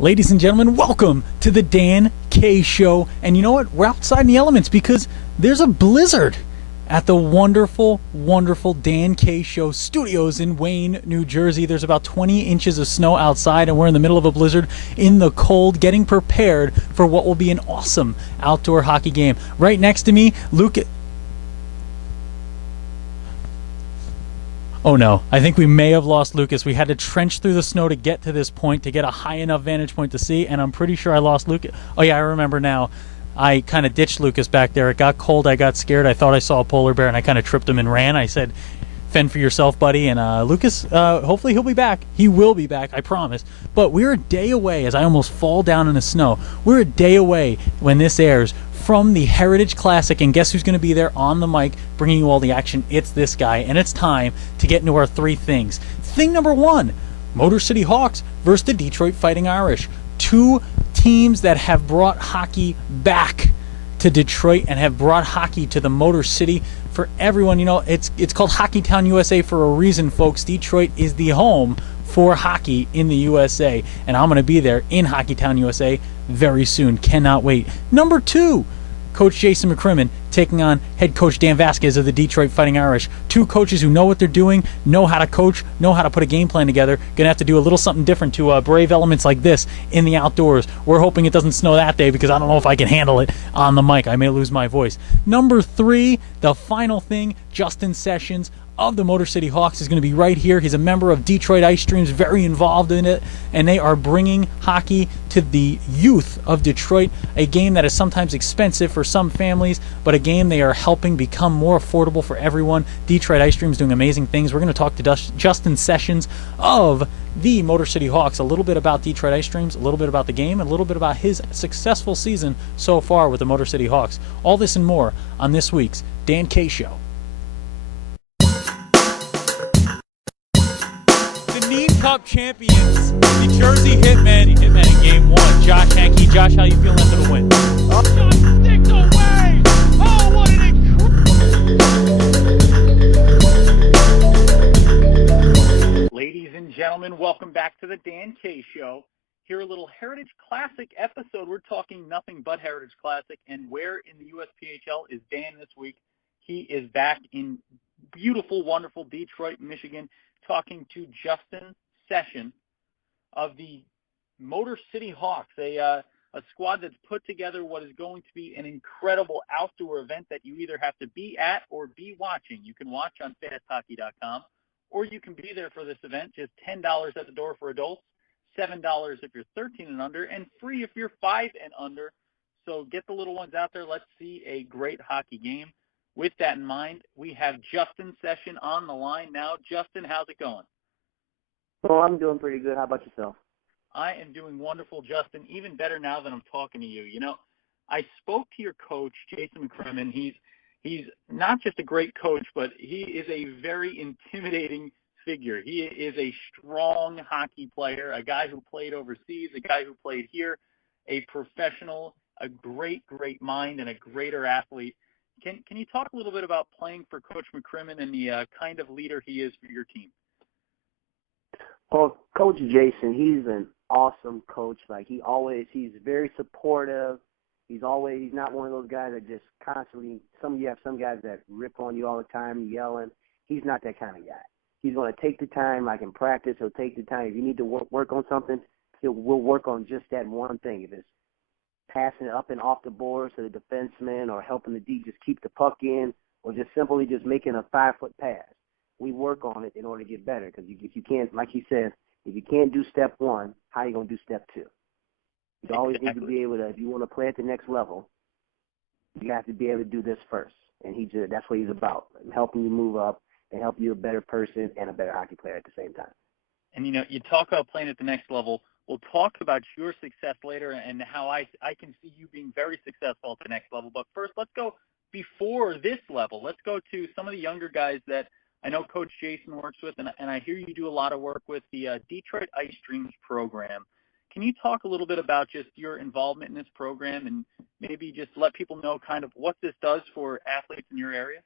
Ladies and gentlemen, welcome to the Dan K Show. And you know what? We're outside in the elements because there's a blizzard at the wonderful, wonderful Dan K Show studios in Wayne, New Jersey. There's about 20 inches of snow outside, and we're in the middle of a blizzard in the cold, getting prepared for what will be an awesome outdoor hockey game. Right next to me, Luke. Oh no, I think we may have lost Lucas. We had to trench through the snow to get to this point, to get a high enough vantage point to see, and I'm pretty sure I lost Lucas. Oh yeah, I remember now. I kind of ditched Lucas back there. It got cold, I got scared, I thought I saw a polar bear, and I kind of tripped him and ran. I said, fend for yourself, buddy. And Lucas, hopefully he'll be back. He will be back, I promise. But we're a day away, as I almost fall down in the snow. We're a day away when this airs from the Heritage Classic, and guess who's going to be there on the mic bringing you all the action? It's this guy, and it's time to get into our three things. Thing number one, Motor City Hawks versus the Detroit Fighting Irish. Two teams that have brought hockey back to Detroit and have brought hockey to the Motor City for everyone. You know, it's called Hockey Town USA for a reason, folks. Detroit is the home for hockey in the USA, and I'm going to be there in Hockey Town USA very soon. Cannot wait. Number two, Coach Jason McCrimmon taking on head coach Dan Vasquez of the Detroit Fighting Irish. Two coaches who know what they're doing, know how to coach, know how to put a game plan together. Going to have to do a little something different to brave elements like this in the outdoors. We're hoping it doesn't snow that day because I don't know if I can handle it on the mic. I may lose my voice. Number three, the final thing, Justin Sessions of the Motor City Hawks is going to be right here. He's a member of Detroit Ice Streams, very involved in it, and they are bringing hockey to the youth of Detroit, a game that is sometimes expensive for some families, but a game they are helping become more affordable for everyone. Detroit Ice Streams doing amazing things. We're going to talk to Justin Sessions of the Motor City Hawks, a little bit about Detroit Ice Streams, a little bit about the game, and a little bit about his successful season so far with the Motor City Hawks. All this and more on this week's Dan K Show. Need Cup champions, the Jersey Hitmen in Game 1. Josh Hankey. Josh, how you feeling after the win? Oh, shot sticked away! Oh, what an incredible... Ladies and gentlemen, welcome back to the Dan K Show. Here, a little Heritage Classic episode. We're talking nothing but Heritage Classic, and where in the USPHL is Dan this week? He is back in beautiful, wonderful Detroit, Michigan, talking to Justin Sessions of the Motor City Hawks, a squad that's put together what is going to be an incredible outdoor event that you either have to be at or be watching. You can watch on fasthockey.com, or you can be there for this event. Just $10 at the door for adults, $7 if you're 13 and under, and free if you're 5 and under. So get the little ones out there. Let's see a great hockey game. With that in mind, we have Justin Sessions on the line now. Justin, how's it going? Well, I'm doing pretty good. How about yourself? I am doing wonderful, Justin, even better now that I'm talking to you. You know, I spoke to your coach, Jason McCrimmon. He's not just a great coach, but he is a very intimidating figure. He is a strong hockey player, a guy who played overseas, a guy who played here, a professional, a great, great mind, and a greater athlete. Can you talk a little bit about playing for Coach McCrimmon and the kind of leader he is for your team? Well, Coach Jason, he's an awesome coach. Like he's very supportive. He's not one of those guys that just constantly. You have some guys that rip on you all the time, yelling. He's not that kind of guy. He's going to take the time, like in practice. He'll take the time. If you need to work on something, we'll work on just that one thing. If it's passing it up and off the boards to the defenseman, or helping the D just keep the puck in, or just simply just making a 5-foot pass. We work on it in order to get better, because if you can't, like he says, if you can't do step one, how are you going to do step two? You always need to be able to, if you want to play at the next level, you have to be able to do this first. And that's what he's about, helping you move up and help you a better person and a better hockey player at the same time. And, you know, you talk about playing at the next level. We'll talk about your success later and how I can see you being very successful at the next level. But first, let's go before this level. Let's go to some of the younger guys that I know Coach Jason works with, and I hear you do a lot of work with the Detroit Ice Streams program. Can you talk a little bit about just your involvement in this program and maybe just let people know kind of what this does for athletes in your area?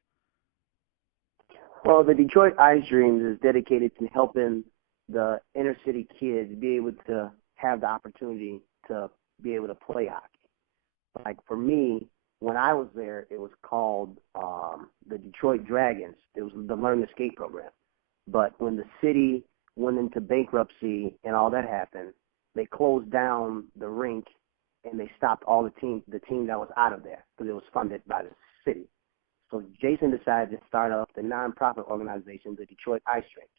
Well, the Detroit Ice Dreams is dedicated to helping the inner city kids be able to have the opportunity to be able to play hockey. Like for me, when I was there, it was called the Detroit Dragons. It was the Learn to Skate program. But when the city went into bankruptcy and all that happened, they closed down the rink and they stopped all the team that was out of there because it was funded by the city. So Jason decided to start up the nonprofit organization, the Detroit Ice Rinks.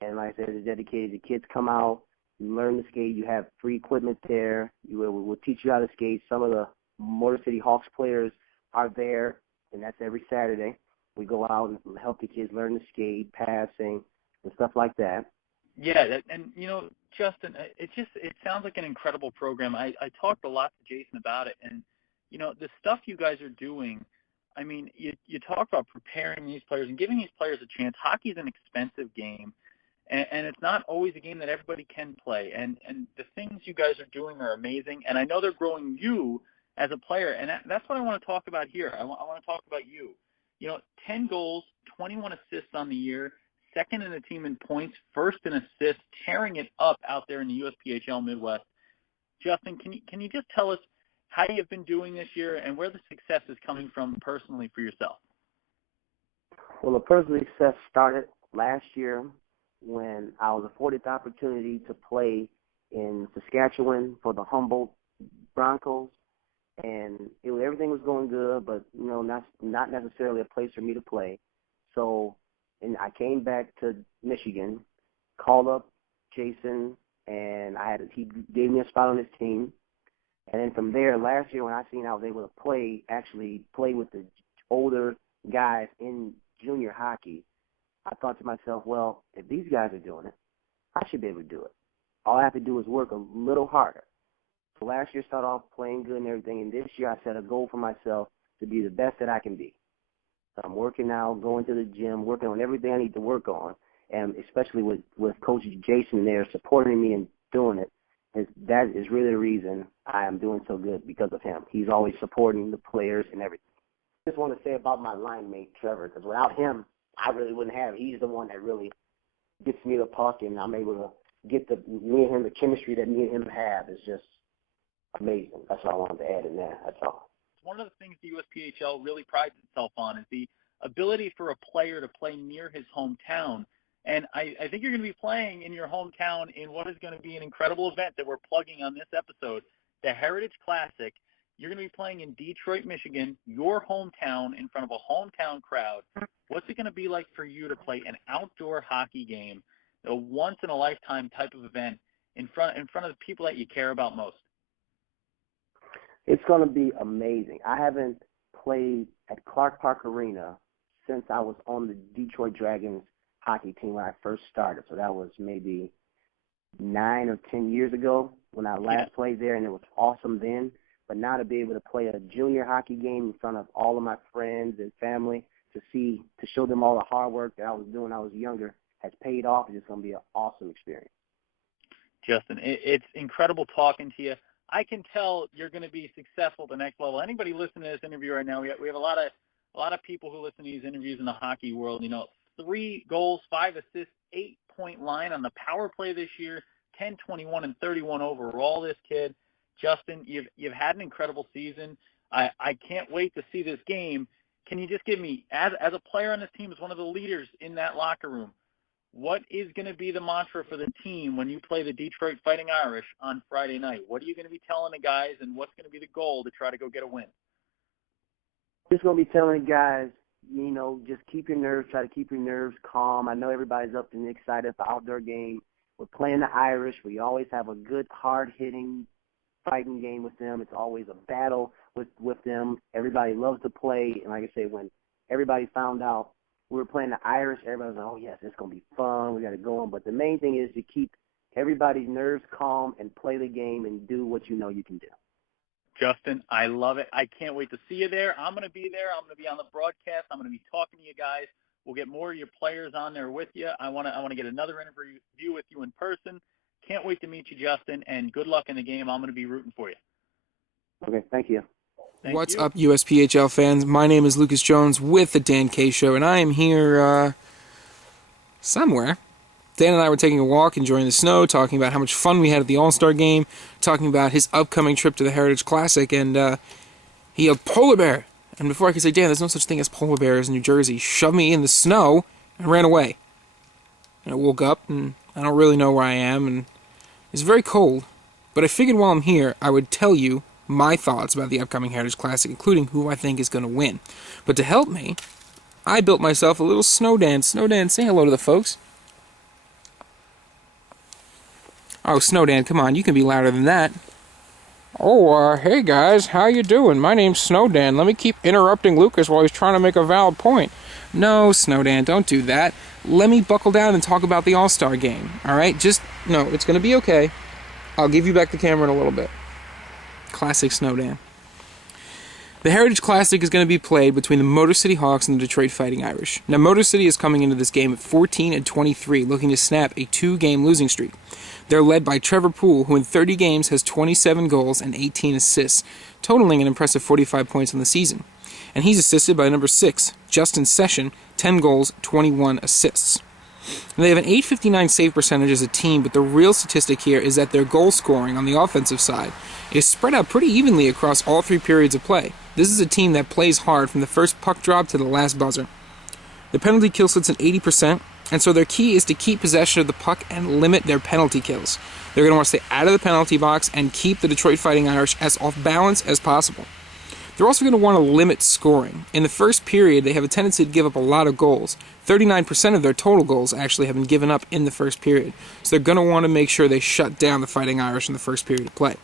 And like I said, it's dedicated to kids come out, you learn to skate, you have free equipment there, we'll teach you how to skate. Some of the Motor City Hawks players are there, and that's every Saturday. We go out and help the kids learn to skate, passing, and stuff like that. Yeah, and Justin, it sounds like an incredible program. I talked a lot to Jason about it, and the stuff you guys are doing. I mean, you talk about preparing these players and giving these players a chance. Hockey is an expensive game, and it's not always a game that everybody can play. And the things you guys are doing are amazing, and I know they're growing you as a player, and that's what I want to talk about here. I want to talk about you. 10 goals, 21 assists on the year, second in the team in points, first in assists, tearing it up out there in the USPHL Midwest. Justin, can you just tell us how you've been doing this year and where the success is coming from personally for yourself? Well, the personal success started last year when I was afforded the opportunity to play in Saskatchewan for the Humboldt Broncos. And everything was going good, but, not necessarily a place for me to play. So and I came back to Michigan, called up Jason, and he gave me a spot on his team. And then from there, last year when I seen I was able to actually play with the older guys in junior hockey, I thought to myself, well, if these guys are doing it, I should be able to do it. All I have to do is work a little harder. So last year started off playing good and everything, and this year I set a goal for myself to be the best that I can be. So I'm working out, going to the gym, working on everything I need to work on, and especially with Coach Jason there supporting me and doing it. That is really the reason I am doing so good because of him. He's always supporting the players and everything. I just want to say about my line mate, Trevor, because without him, I really wouldn't have it. He's the one that really gets me the puck, and I'm able to get me and him, the chemistry that me and him have is just amazing. That's all I wanted to add in there. That's all. One of the things the USPHL really prides itself on is the ability for a player to play near his hometown. And I think you're going to be playing in your hometown in what is going to be an incredible event that we're plugging on this episode, the Heritage Classic. You're going to be playing in Detroit, Michigan, your hometown, in front of a hometown crowd. What's it going to be like for you to play an outdoor hockey game, a once-in-a-lifetime type of event, in front of the people that you care about most? It's going to be amazing. I haven't played at Clark Park Arena since I was on the Detroit Dragons hockey team when I first started. So that was maybe 9 or 10 years ago when I last played there, and it was awesome then. But now to be able to play a junior hockey game in front of all of my friends and family, to show them all the hard work that I was doing when I was younger has paid off. It's going to be an awesome experience. Justin, it's incredible talking to you. I can tell you're going to be successful at the next level. Anybody listening to this interview right now, we have a lot of people who listen to these interviews in the hockey world. 3 goals, 5 assists, 8-point line on the power play this year, 10, 21, and 31 overall. This kid, Justin, you've had an incredible season. I can't wait to see this game. Can you just give me, as a player on this team, as one of the leaders in that locker room, what is going to be the mantra for the team when you play the Detroit Fighting Irish on Friday night? What are you going to be telling the guys, and what's going to be the goal to try to go get a win? Just going to be telling the guys, just keep your nerves, try to keep your nerves calm. I know everybody's up and excited for outdoor game. We're playing the Irish. We always have a good, hard-hitting fighting game with them. It's always a battle with them. Everybody loves to play. And like I say, when everybody found out we were playing the Irish, everybody was like, oh, yes, it's going to be fun. We got to go on. But the main thing is to keep everybody's nerves calm and play the game and do what you know you can do. Justin, I love it. I can't wait to see you there. I'm going to be there. I'm going to be on the broadcast. I'm going to be talking to you guys. We'll get more of your players on there with you. I want to get another interview with you in person. Can't wait to meet you, Justin, and good luck in the game. I'm going to be rooting for you. Okay, thank you. What's up, USPHL fans? My name is Lucas Jones with the Dan K Show, and I am here somewhere Dan and I were taking a walk, enjoying the snow, talking about how much fun we had at the All-Star game, talking about his upcoming trip to the Heritage Classic, and he yelled, "Polar bear!" And before I could say, "Dan, there's no such thing as polar bears in New Jersey," he shoved me in the snow and ran away. And I woke up, and I don't really know where I am, and it's very cold. But I figured while I'm here, I would tell you my thoughts about the upcoming Heritage Classic, including who I think is going to win. But to help me, I built myself a little snow Dan. Snow Dan, say hello to the folks. Oh, Snow Dan, come on, you can be louder than that. Oh, hey guys, how you doing? My name's Snow Dan. Let me keep interrupting Lucas while he's trying to make a valid point. No, Snow Dan, don't do that. Let me buckle down and talk about the All-Star game, alright? No, it's going to be okay. I'll give you back the camera in a little bit. Classic Snow Dan. The Heritage Classic is going to be played between the Motor City Hawks and the Detroit Fighting Irish. Now, Motor City is coming into this game at 14-23, looking to snap a 2-game losing streak. They're led by Trevor Poole, who in 30 games has 27 goals and 18 assists, totaling an impressive 45 points on the season. And he's assisted by number 6, Justin Session, 10 goals, 21 assists. They have an .859 save percentage as a team, but the real statistic here is that their goal scoring on the offensive side is spread out pretty evenly across all 3 periods of play. This is a team that plays hard from the first puck drop to the last buzzer. The penalty kill sits at 80%, and so their key is to keep possession of the puck and limit their penalty kills. They're going to want to stay out of the penalty box and keep the Detroit Fighting Irish as off balance as possible. They're also going to want to limit scoring. In the first period, they have a tendency to give up a lot of goals. 39% of their total goals actually have been given up in the first period. So they're going to want to make sure they shut down the Fighting Irish in the first period of play.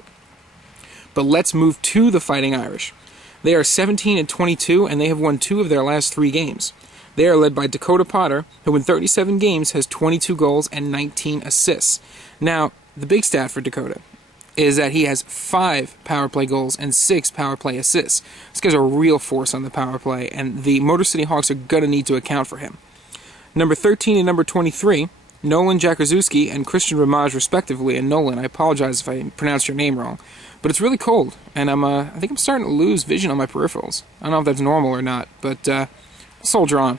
But let's move to the Fighting Irish. They are 17-22, and they have won 2 of their last 3 games. They are led by Dakota Potter, who in 37 games has 22 goals and 19 assists. Now, the big stat for Dakota is that he has 5 power play goals and 6 power play assists. This guy's a real force on the power play, and the Motor City Hawks are going to need to account for him. Number 13 and number 23, Nolan Jakuszewski and Christian Ramage respectively. And Nolan, I apologize if I pronounced your name wrong, but it's really cold, and I think I'm starting to lose vision on my peripherals. I don't know if that's normal or not, but soldier on.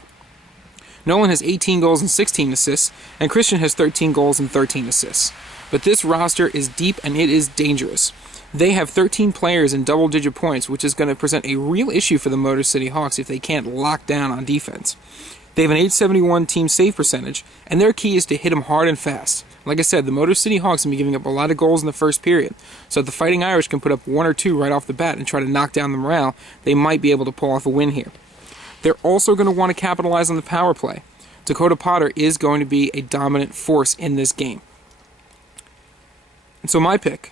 Nolan has 18 goals and 16 assists, and Christian has 13 goals and 13 assists. But this roster is deep and it is dangerous. They have 13 players in double-digit points, which is going to present a real issue for the Motor City Hawks if they can't lock down on defense. They have an .871 team save percentage, and their key is to hit them hard and fast. Like I said, the Motor City Hawks have been giving up a lot of goals in the first period, so if the Fighting Irish can put up 1 or 2 right off the bat and try to knock down the morale, they might be able to pull off a win here. They're also going to want to capitalize on the power play. Dakota Potter is going to be a dominant force in this game. And so my pick,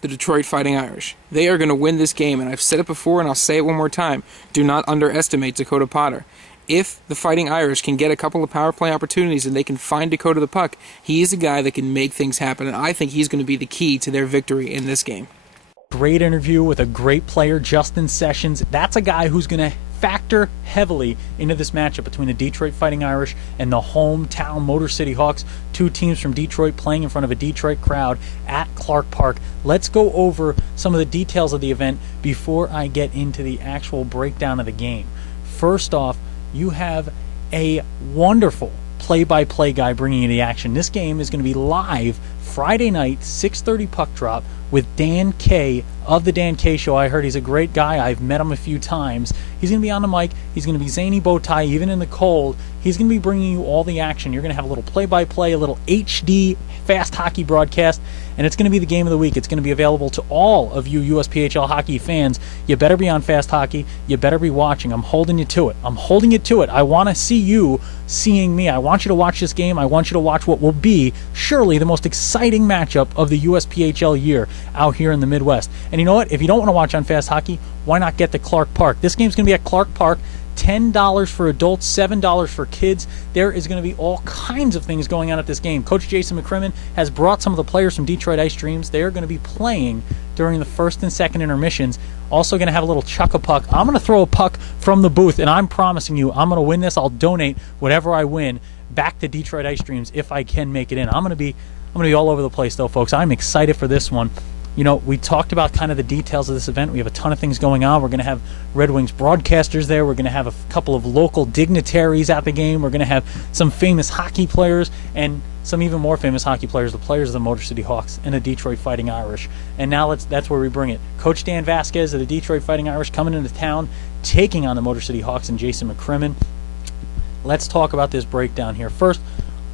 the Detroit Fighting Irish. They are going to win this game, and I've said it before and I'll say it one more time. Do not underestimate Dakota Potter. If the Fighting Irish can get a couple of power play opportunities and they can find Dakota the puck, he is a guy that can make things happen, and I think he's going to be the key to their victory in this game. Great interview with a great player, Justin Sessions. That's a guy who's going to factor heavily into this matchup between the Detroit Fighting Irish and the hometown Motor City Hawks, 2 teams from Detroit playing in front of a Detroit crowd at Clark Park. Let's go over some of the details of the event before I get into the actual breakdown of the game. First off, you have a wonderful play-by-play guy bringing you the action. This game is going to be live Friday night, 6:30 puck drop, with Dan K of the Dan K Show. I heard he's a great guy. I've met him a few times. He's going to be on the mic. He's going to be zany bow tie, even in the cold. He's going to be bringing you all the action. You're going to have a little play-by-play, a little HD fast hockey broadcast, and it's going to be the game of the week. It's going to be available to all of you USPHL hockey fans. You better be on Fast Hockey. You better be watching. I'm holding you to it. I'm holding you to it. I want to see you seeing me. I want you to watch this game. I want you to watch what will be surely the most exciting matchup of the USPHL year out here in the Midwest. And you know what? If you don't want to watch on Fast Hockey, why not get to Clark Park? This game's going to be at Clark Park. $10 for adults, $7 for kids. There is going to be all kinds of things going on at this game. Coach Jason McCrimmon has brought some of the players from Detroit Ice Dreams. They are going to be playing during the first and second intermissions. Also going to have a little chuck-a-puck. I'm going to throw a puck from the booth, and I'm promising you I'm going to win this. I'll donate whatever I win back to Detroit Ice Dreams if I can make it in. I'm going to be all over the place, though, folks. I'm excited for this one. We talked about kind of the details of this event. We have a ton of things going on. We're going to have Red Wings broadcasters there. We're going to have a couple of local dignitaries at the game. We're going to have some famous hockey players and some even more famous hockey players, the players of the Motor City Hawks and the Detroit Fighting Irish. And now that's where we bring it. Coach Dan Vasquez of the Detroit Fighting Irish coming into town, taking on the Motor City Hawks and Jason McCrimmon. Let's talk about this breakdown here. First,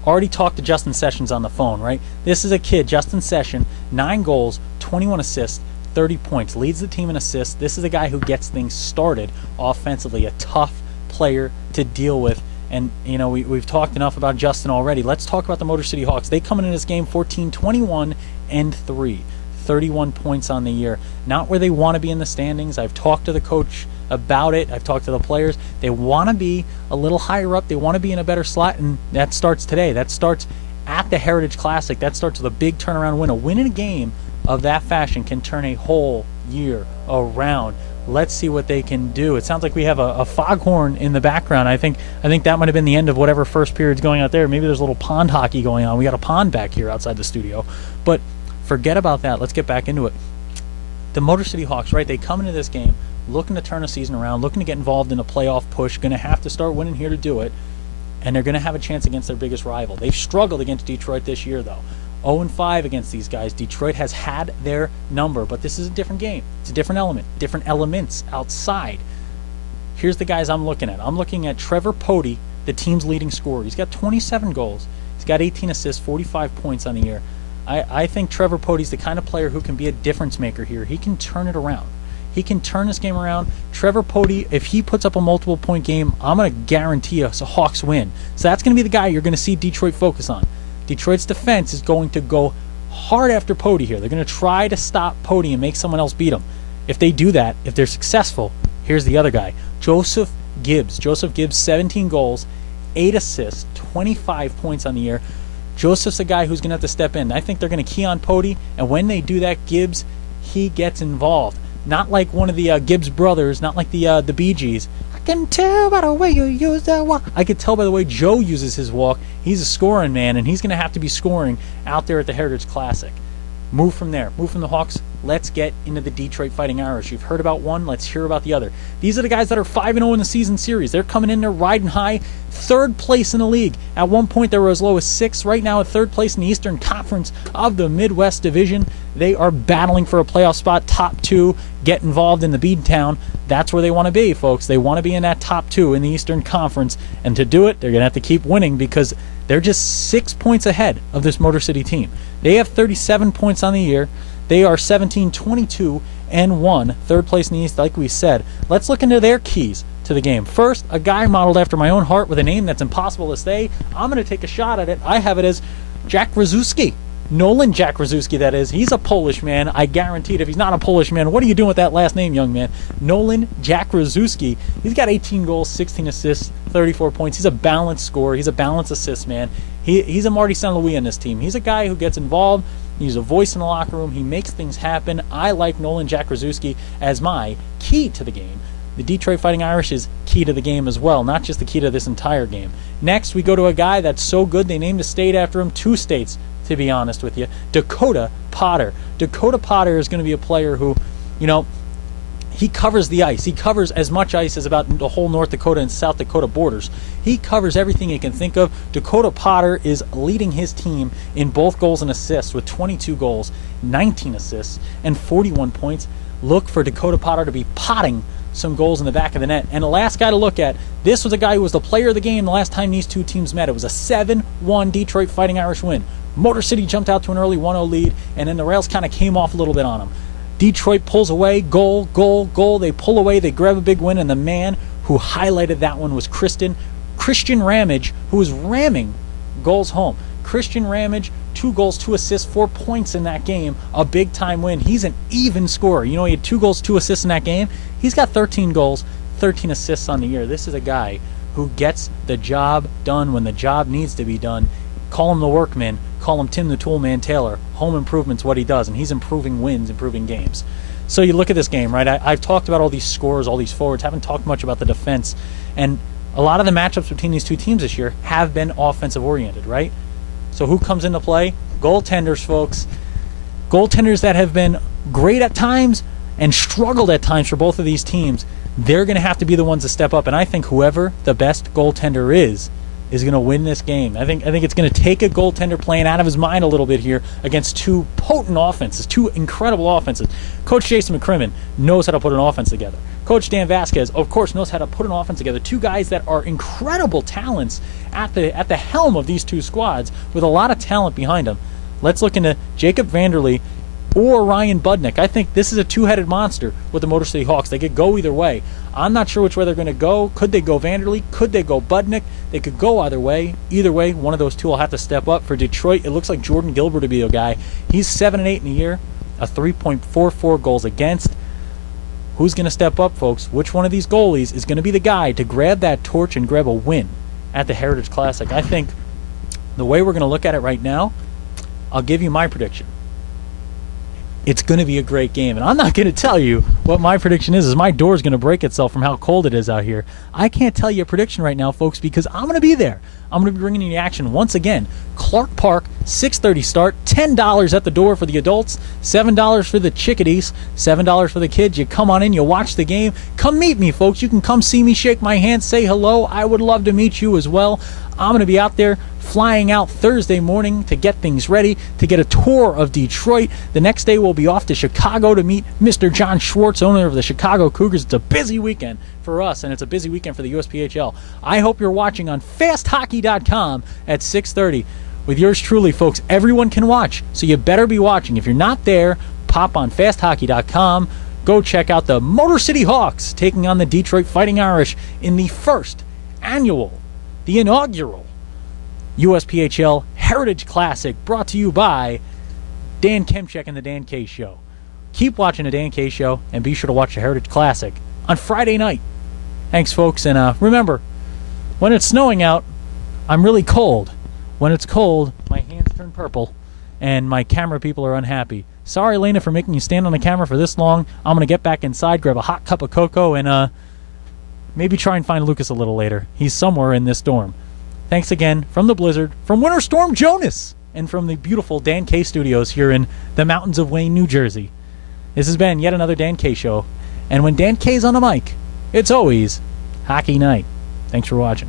already talked to Justin Sessions on the phone, right? This is a kid, Justin Sessions, 9 goals, 21 assists, 30 points, leads the team in assists. This is a guy who gets things started offensively, a tough player to deal with. And, we've talked enough about Justin already. Let's talk about the Motor City Hawks. They come into this game 14, 21, and 3. 31 points on the year. Not where they want to be in the standings. I've talked to the coach about it. I've talked to the players. They want to be a little higher up. They want to be in a better slot, and that starts today. That starts at the Heritage Classic. That starts with a big turnaround win. A win in a game of that fashion can turn a whole year around. Let's see what they can do. It sounds like we have a foghorn in the background. I think that might have been the end of whatever first period's going out there. Maybe there's a little pond hockey going on. We got a pond back here outside the studio. But forget about that. Let's get back into it. The Motor City Hawks, right? They come into this game looking to turn a season around, looking to get involved in a playoff push, going to have to start winning here to do it, and they're going to have a chance against their biggest rival. They've struggled against Detroit this year, though. 0-5 against these guys. Detroit has had their number, but this is a different game. It's a different element, different elements outside. Here's the guys I'm looking at. I'm looking at Trevor Pody, the team's leading scorer. He's got 27 goals. He's got 18 assists, 45 points on the year. I think Trevor Pody's the kind of player who can be a difference maker here. He can turn it around. He can turn this game around. Trevor Pody, if he puts up a multiple-point game, I'm going to guarantee us a Hawks win. So that's going to be the guy you're going to see Detroit focus on. Detroit's defense is going to go hard after Pody here. They're going to try to stop Pody and make someone else beat him. If they do that, if they're successful, here's the other guy, Joseph Gibbs. Joseph Gibbs, 17 goals, 8 assists, 25 points on the year. Joseph's a guy who's going to have to step in. I think they're going to key on Pody, and when they do that, Gibbs, he gets involved. Not like one of the Gibbs brothers, not like the Bee Gees. I can tell by the way you use that walk. I could tell by the way Joe uses his walk. He's a scoring man, and he's going to have to be scoring out there at the Heritage Classic. Move from there. Move from the Hawks. Let's get into the Detroit Fighting Irish. You've heard about one. Let's hear about the other. These are the guys that are 5-0 in the season series. They're coming in there riding high. 3rd place in the league. At one point, they were as low as 6th. Right now, at 3rd place in the Eastern Conference of the Midwest Division. They are battling for a playoff spot. Top 2. Get involved in the Beadtown. That's where they want to be, folks. They want to be in that top 2 in the Eastern Conference. And to do it, they're going to have to keep winning because they're just 6 points ahead of this Motor City team. They have 37 points on the year. They are 17, 22, and 1. 3rd place in the East, like we said. Let's look into their keys to the game. First, a guy modeled after my own heart with a name that's impossible to say. I'm going to take a shot at it. I have it as Jack Rzuski. Nolan Jack Rzuski, that is. He's a Polish man. I guarantee it. If he's not a Polish man, what are you doing with that last name, young man? Nolan Jack Rzuski. He's got 18 goals, 16 assists, 34 points. He's a balanced scorer. He's a balanced assist man. He's a Marty St. Louis in this team. He's a guy who gets involved. He's a voice in the locker room. He makes things happen. I like Nolan Jack Rzuski as my key to the game. The Detroit Fighting Irish is key to the game as well, not just the key to this entire game. Next, we go to a guy that's so good they named a state after him, 2 states, to be honest with you. Dakota Potter. Dakota Potter is going to be a player who, he covers the ice. He covers as much ice as about the whole North Dakota and South Dakota borders. He covers everything you can think of. Dakota Potter is leading his team in both goals and assists with 22 goals, 19 assists, and 41 points. Look for Dakota Potter to be potting some goals in the back of the net. And the last guy to look at, this was a guy who was the player of the game the last time these two teams met. It was a 7-1 Detroit Fighting Irish win. Motor City jumped out to an early 1-0 lead, and then the rails kind of came off a little bit on them. Detroit pulls away, goal, goal, goal. They pull away, they grab a big win, and the man who highlighted that one was Christian Ramage, who was ramming goals home. Christian Ramage, 2 goals, 2 assists, 4 points in that game, a big-time win. He's an even scorer. He had 2 goals, 2 assists in that game. He's got 13 goals, 13 assists on the year. This is a guy who gets the job done when the job needs to be done. Call him the workman. Call him Tim the Toolman Taylor. Home improvement's what he does, and he's improving wins, improving games. So you look at this game, right? I've talked about all these scores, all these forwards, haven't talked much about the defense, and a lot of the matchups between these two teams this year have been offensive-oriented, right? So who comes into play? Goaltenders, folks. Goaltenders that have been great at times and struggled at times for both of these teams, they're going to have to be the ones to step up. And I think whoever the best goaltender is going to win this game. I think it's going to take a goaltender playing out of his mind a little bit here against two potent offenses, two incredible offenses. Coach Jason McCrimmon knows how to put an offense together. Coach Dan Vasquez, of course, knows how to put an offense together. Two guys that are incredible talents at the helm of these two squads with a lot of talent behind them. Let's look into Jacob Vanderlee or Ryan Budnick. I think this is a two-headed monster with the Motor City Hawks. They could go either way. I'm not sure which way they're going to go. Could they go Vanderlee? Could they go Budnick? They could go either way. Either way, one of those two will have to step up. For Detroit, it looks like Jordan Gilbert to be a guy. He's 7-8 in a year, a 3.44 goals against. Who's going to step up, folks? Which one of these goalies is going to be the guy to grab that torch and grab a win at the Heritage Classic? I think the way we're going to look at it right now, I'll give you my prediction. It's going to be a great game. And I'm not going to tell you what my prediction is my door's going to break itself from how cold it is out here. I can't tell you a prediction right now, folks, because I'm going to be there. I'm going to be bringing you the action once again. Clark Park, 6:30 start, $10 at the door for the adults, $7 for the chickadees, $7 for the kids. You come on in, you watch the game. Come meet me, folks. You can come see me, shake my hand, say hello. I would love to meet you as well. I'm going to be out there flying out Thursday morning to get things ready, to get a tour of Detroit. The next day we'll be off to Chicago to meet Mr. John Schwartz, owner of the Chicago Cougars. It's a busy weekend for us, and it's a busy weekend for the USPHL. I hope you're watching on fasthockey.com at 6:30 with yours truly, folks. Everyone can watch, so you better be watching. If you're not there, pop on fasthockey.com. Go check out the Motor City Hawks taking on the Detroit Fighting Irish in the first annual, the inaugural USPHL Heritage Classic, brought to you by Dan Kemchek and the Dan K Show. Keep watching the Dan K Show, and be sure to watch the Heritage Classic on Friday night. Thanks, folks, and remember, when it's snowing out, I'm really cold. When it's cold, my hands turn purple, and my camera people are unhappy. Sorry, Lena, for making you stand on the camera for this long. I'm going to get back inside, grab a hot cup of cocoa, and maybe try and find Lucas a little later. He's somewhere in this storm. Thanks again from the blizzard, from Winter Storm Jonas, and from the beautiful Dan K Studios here in the mountains of Wayne, New Jersey. This has been yet another Dan K Show, and when Dan K's on the mic, it's always hockey night. Thanks for watching.